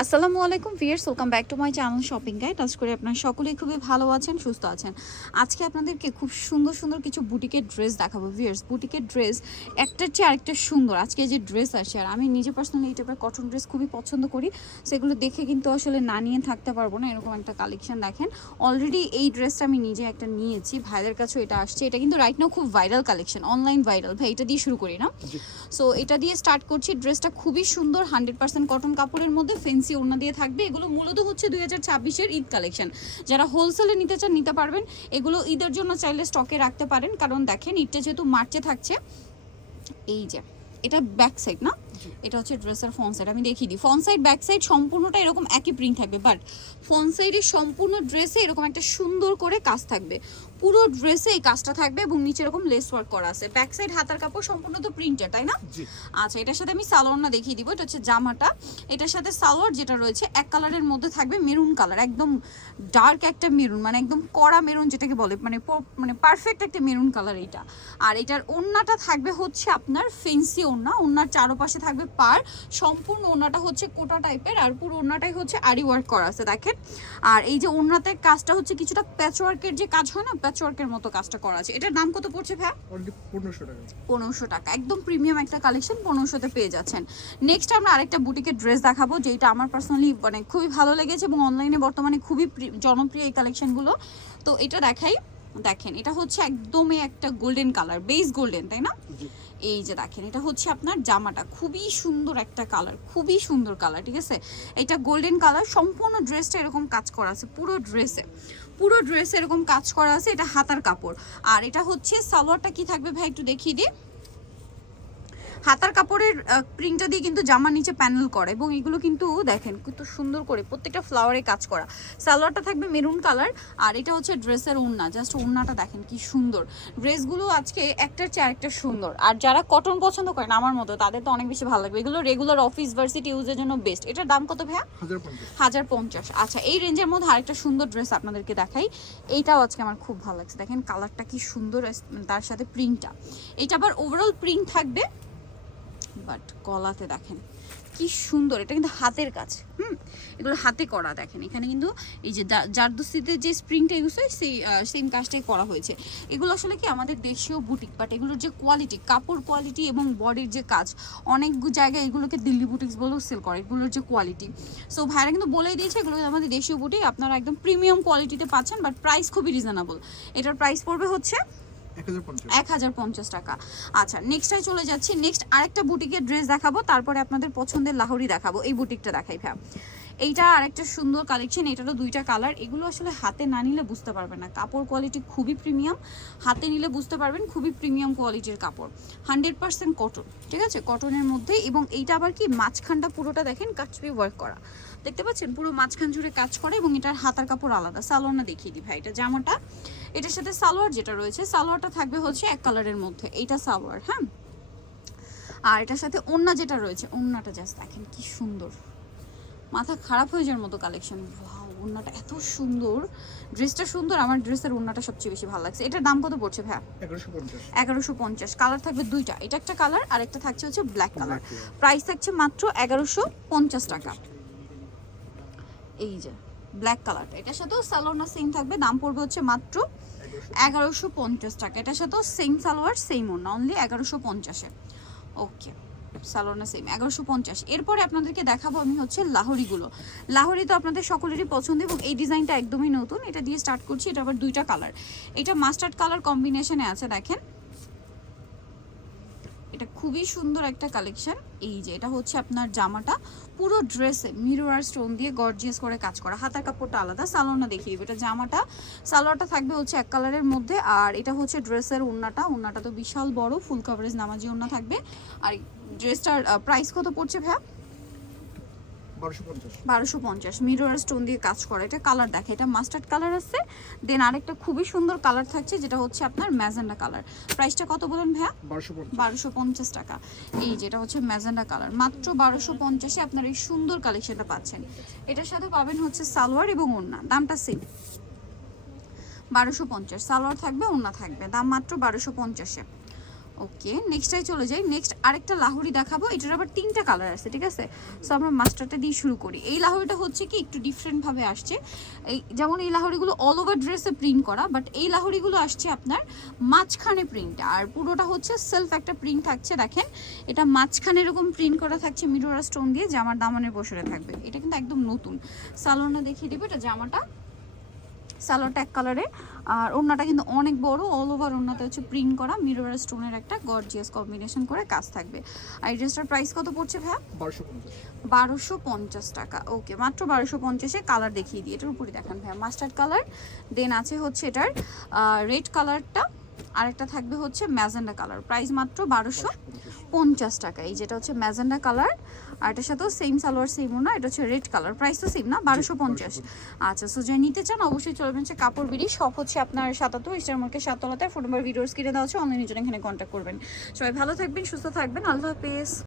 আসসালামু আলাইকুম viewers welcome back to my channel shopping guide আজ করে আপনারা সকলেই খুবই ভালো আছেন সুস্থ আছেন। আজকে আপনাদেরকে খুব সুন্দর সুন্দর কিছু বুটিকের ড্রেস দেখাবো ভিয়ার্স বুটিকের ড্রেস একটার চেয়ে আরেকটা সুন্দর। আজকে যে ড্রেস আসে আর আমি নিজে পার্সোনালি এই টাইপের কটন ড্রেস খুবই পছন্দ করি। সেগুলো দেখে কিন্তু আসলে না নিয়ে থাকতে পারব না এরকম একটা কালেকশন দেখেন। অলরেডি এই ড্রেসটা আমি নিজে একটা নিয়েছি ভাইদের কাছেও এটা আসছে। এটা কিন্তু রাইট নাও খুব ভাইরাল কালেকশন অনলাইন ভাইরাল ভাই এটা দিয়ে শুরু করি না। সো এটা দিয়ে স্টার্ট করছি। ড্রেসটা খুবই সুন্দর হান্ড্রেড পার্সেন্ট কটন কাপড়ের মধ্যে ফেন্সি ওড়না দিয়ে থাকবে। এগুলো মূলত হচ্ছে দুই হাজার ছাব্বিশের ঈদ কালেকশন। যারা হোলসেলে নিতে চান নিতে পারবেন। এগুলো ঈদের জন্য চাইলে স্টকে রাখতে পারেন। কারণ দেখেন ঈদটা যেহেতু মার্চে থাকছে এই যে এটা ব্যাক সাইড না? এটা হচ্ছে ড্রেসের ফ্রন্ট সাইড আমি দেখিয়ে দিই। ফ্রন্ট সাইড ব্যাক সাইড সম্পূর্ণটা এরকম একই প্রিন্ট থাকবে বাট ফ্রন্ট সাইডের সম্পূর্ণ ড্রেসে এরকম একটা সুন্দর করে কাজ থাকবে। পুরো ড্রেসে এই কাজটা থাকবে এবং নিচে এরকম লেস ওয়ার্ক করা আছে। ব্যাক সাইড হাতার কাপড় সম্পূর্ণ তো প্রিন্টের তাই না? আচ্ছা এটার সাথে আমি সালোয়ারটা দেখিয়ে দিব এটা হচ্ছে জামাটা। এটার সাথে সালোয়ার যেটা রয়েছে এক কালারের মধ্যে থাকবে মেরুন কালার একদম ডার্ক একটা মেরুন মানে একদম কড়া মেরুন যেটাকে বলে মানে মানে পারফেক্ট একটা মেরুন কালার এটা আর এটার ওড়নাটা থাকবে হচ্ছে আপনার ফেন্সি ওড়না ওড়নার চারপাশে থাকবে পার সম্পূর্ণ ওড়নাটা হচ্ছে কোটা টাইপের আর পুরো ওড়নাটাই হচ্ছে আরি ওয়ার্ক করা আছে দেখেন। আর এই যে ওড়নাতে কাজটা হচ্ছে কিছুটা প্যাচওয়ার্কের যে কাজ হয় না প্যাচওয়ার্কের মতো কাজটা করা আছে। এটার দাম কত পড়ছে ভ্যা পনেরোশো টাকা। পনেরোশো টাকা। একদম প্রিমিয়াম একটা কালেকশন পনেরোশোতে পেয়ে যাচ্ছেন। নেক্সট আমরা আরেকটা বুটিকের ড্রেস দেখাবো যেটা আমার পার্সোনালি মানে খুবই ভালো লেগেছে এবং অনলাইনে বর্তমানে খুবই প্রি- জনপ্রিয় এই কালেকশনগুলো তো এটা দেখাই দেখেন এটা হচ্ছে একদমই একটা গোল্ডেন কালার বেস গোল্ডেন তাই না? এই যে দেখেন এটা হচ্ছে আপনার জামাটা খুবই সুন্দর একটা কালার খুবই সুন্দর কালার ঠিক আছে? এটা গোল্ডেন কালার সম্পূর্ণ ড্রেসটা এরকম কাজ করা আছে পুরো ড্রেসে পুরো ড্রেস এরকম কাজ করা আছে, এটা হাতার কাপড়। আর এটা হচ্ছে, সালোয়ারটা কি থাকবে ভাই একটু দেখিয়ে দিই। হাতার কাপড়ের প্রিন্টটা দিয়ে কিন্তু জামার নিচে প্যানেল করা এবং এগুলো কিন্তু দেখেন কত সুন্দর করে প্রত্যেকটা ফ্লাওয়ারে কাজ করা। সালোয়ারটা থাকবে মেরুন কালার আর এটা হচ্ছে ড্রেসের ওড়না। জাস্ট ওড়নাটা দেখেন কি সুন্দর। ড্রেসগুলো আজকে একটার চেয়ে আরেকটা সুন্দর। আর যারা কটন পছন্দ করেন আমার মতো তাদের তো অনেক বেশি ভালো লাগবে। এগুলো রেগুলার অফিস ভার্সিটি ইউজের জন্য বেস্ট এটার দাম কত ভাইয়া? হাজার পঞ্চাশ। আচ্ছা এই রেঞ্জের মধ্যে আরেকটা সুন্দর ড্রেস আপনাদেরকে দেখাই। এইটাও আজকে আমার খুব ভালো লাগছে। দেখেন কালারটা কি সুন্দর তার সাথে প্রিন্টটা এটা আবার ওভারঅল প্রিন্ট থাকবে। বাট গলাতে দেখেন, কি সুন্দর, এটা কিন্তু হাতের কাজ, হুম? এগুলো হাতে করা দেখেন, এখানে কিন্তু এই যে জারদস্তিতে যে স্প্রিংটা ইউজ হয় সেই সেম কাজটাই করা হয়েছে। এগুলো আসলে কি আমাদের দেশীয় বুটিক বাট এগুলোর যে কোয়ালিটি কাপড় কোয়ালিটি এবং বডির যে কাজ, অনেক জায়গায় এগুলোকে দিল্লি বুটিক্স বলেও সেল করে, এগুলোর যে কোয়ালিটি সো ভাইরা কিন্তু বলেই দিয়েছে, এগুলো আমাদের দেশীয় বুটিক আপনারা একদম প্রিমিয়াম কোয়ালিটিতে পাচ্ছেন বাট প্রাইস খুবই রিজনেবল এটার প্রাইস পড়বে হচ্ছে এক হাজার পঞ্চাশ। টাকা। আচ্ছা নেক্সটে চলে যাচ্ছি। নেক্সট আরেকটা বুটিকের ড্রেস দেখাবো, তারপরে আপনাদের পছন্দের লাহোরি দেখাবো, এই বুটিকটা দেখাই ভ্যা এইটা আরেকটা সুন্দর কালেকশন এটারও দুইটা কালার এগুলো আসলে হাতে না নিলে বুঝতে পারবেন না। কাপড় কোয়ালিটি খুবই প্রিমিয়াম হাতে নিলে বুঝতে পারবেন, খুবই প্রিমিয়াম কোয়ালিটির কাপড়। হান্ড্রেড পার্সেন্ট কটন ঠিক আছে? কটনের মধ্যে, এবং এইটা আবার কি, মাঝখানটা পুরোটা দেখেন কাচপি ওয়ার্ক করা। দেখতে পাচ্ছেন পুরো মাঝখান জুড়ে কাজ করে এবং এটার হাতার কাপড় আলাদা। সালোয়ারটা দেখিয়ে দিই ভাই এটা জামাটা। এটার সাথে সালোয়ার যেটা রয়েছে সালোয়ারটা থাকবে হচ্ছে এক কালারের মধ্যে এইটা সালোয়ার হ্যাঁ? আর এটার সাথে ওন্না যেটা রয়েছে ওন্নাটা জাস্ট দেখেন কি সুন্দর। মাথা খারাপ হয়ে যাওয়ার মতো কালেকশন ওন্নাটা এত সুন্দর। ড্রেসটা সুন্দর আমার ড্রেসের ওন্নাটা সবচেয়ে বেশি ভালো লাগছে। এটার দাম কত পড়ছে পঞ্চাশ। এগারোশো পঞ্চাশ। কালার থাকবে দুইটা এটা একটা কালার আর একটা থাকছে হচ্ছে ব্ল্যাক কালার প্রাইস থাকছে মাত্র এগারোশো পঞ্চাশ টাকা। এই যে ব্ল্যাক কালারটা এটার সাথেও সালোয়ার সেম থাকবে, দাম পড়বে হচ্ছে মাত্র এগারোশো পঞ্চাশ টাকা। এটার সাথেও সেম সালোয়ার সেম ওনা অনলি এগারোশো পঞ্চাশে। ওকে সালোয়ার সেম এগারোশো পঞ্চাশ। এরপরে আপনাদেরকে দেখাবো আমি হচ্ছে লাহোরিগুলো। লাহোরি তো আপনাদের সকলেরই পছন্দ এবং এই ডিজাইনটা একদমই নতুন। এটা দিয়ে স্টার্ট করছি, এটা আবার দুইটা কালার এটা মাস্টার্ড কালার কম্বিনেশনে আছে, দেখেন। এটা খুবই সুন্দর একটা কালেকশন এই যে, এটা হচ্ছে আপনার জামাটা। পুরো ড্রেসে মিরোয়ার স্টোন দিয়ে গর্জিয়াস করে কাজ করা। হাতার কাপড়টা আলাদা সালোয়ারটা দেখিয়ে দিবে। এটা জামাটা, সালোয়ারটা থাকবে হচ্ছে এক কালারের মধ্যে। আর এটা হচ্ছে ড্রেসের ওড়নাটা। ওড়নাটা তো বিশাল বড় ফুল কভারেজ নামাজি ওড়না থাকবে। আর ড্রেসটার প্রাইস কত পড়ছে ভাইয়া? বারোশো পঞ্চাশ। মিরর স্টোন দিয়ে কাজ করা। এটা কালার দেখে। এটা মাস্টার্ড কালার আছে। দেন আরেকটা খুবই সুন্দর কালার থাকছে যেটা হচ্ছে আপনার ম্যাজেন্ডা কালার প্রাইসটা কত বলুন ভাইয়া? বারোশো পঞ্চাশ। টাকা। এই যেটা হচ্ছে ম্যাজেন্ডা কালার মাত্র বারোশো পঞ্চাশে আপনার এই সুন্দর কালেকশনটা পাচ্ছেন। এটার সাথে পাবেন হচ্ছে সালোয়ার এবং ওড়না। দামটা সেম বারোশো পঞ্চাশ। সালোয়ার থাকবে ওড়না থাকবে। দাম মাত্র বারোশো পঞ্চাশে। ওকে নেক্সটটাই চলে যাই। নেক্সট আরেকটা লাহুরি দেখাবো। এটার আবার তিনটা কালার আছে, ঠিক আছে? সো আমরা মাস্টারটা দিয়ে শুরু করি। এই লাহুরিটা হচ্ছে কি, একটু ডিফারেন্টভাবে আসছে। এই যেমন এই লাহুরিগুলো অল ওভার ড্রেসে প্রিন্ট করা বাট এই লাহুরিগুলো আসছে আপনার মাঝখানে প্রিন্ট আর পুরোটা হচ্ছে সেলফ একটা প্রিন্ট থাকছে, দেখেন। এটা মাঝখানে এরকম প্রিন্ট করা থাকছে মিরোরা স্টোন দিয়ে, জামার দামানের বসরে থাকবে। এটা কিন্তু একদম নতুন। সালোনা দেখিয়ে দেবে, এটা জামাটা সালোয়ারটা এক কালারে আর ওড়নাটা কিন্তু অনেক বড় অল ওভার ওড়নাতে হচ্ছে প্রিন্ট করা মিরর স্টোনের একটা গর্জিয়াস কম্বিনেশন করে কাজ থাকবে। আর এই ড্রেসটার প্রাইস কত পড়ছে ভাইয়া? বারোশো পঞ্চাশ বারোশো পঞ্চাশ টাকা। ওকে মাত্র বারোশো পঞ্চাশে কালার দেখিয়ে দিই, এটার উপরে দেখান ভাইয়া। মাস্টার্ড কালার দেন আছে হচ্ছে এটার রেড কালারটা আরেকটা থাকবে হচ্ছে ম্যাজেন্ডা কালার প্রাইস মাত্র বারোশো পঞ্চাশ টাকা। এই যেটা হচ্ছে ম্যাজেন্ডা কালার আর এটার সাথেও সেম সালোয়ার সেম না এটা হচ্ছে রেড কালার প্রাইস তো সেম না, বারোশো পঞ্চাশ। আচ্ছা সো যাই নিতে চান, অবশ্যই চলবেন হচ্ছে কাপড় বিড়ি সব হচ্ছে আপনার সাতাত্তর স্টার মার্কেট সাততলাতে ফোন নম্বর ভিডিওস কিনে দেওয়া হচ্ছে অনলাইনের জন্য এখানে কন্ট্যাক্ট করবেন। সবাই ভালো থাকবেন, সুস্থ থাকবেন, আল্লাহ হাফেজ।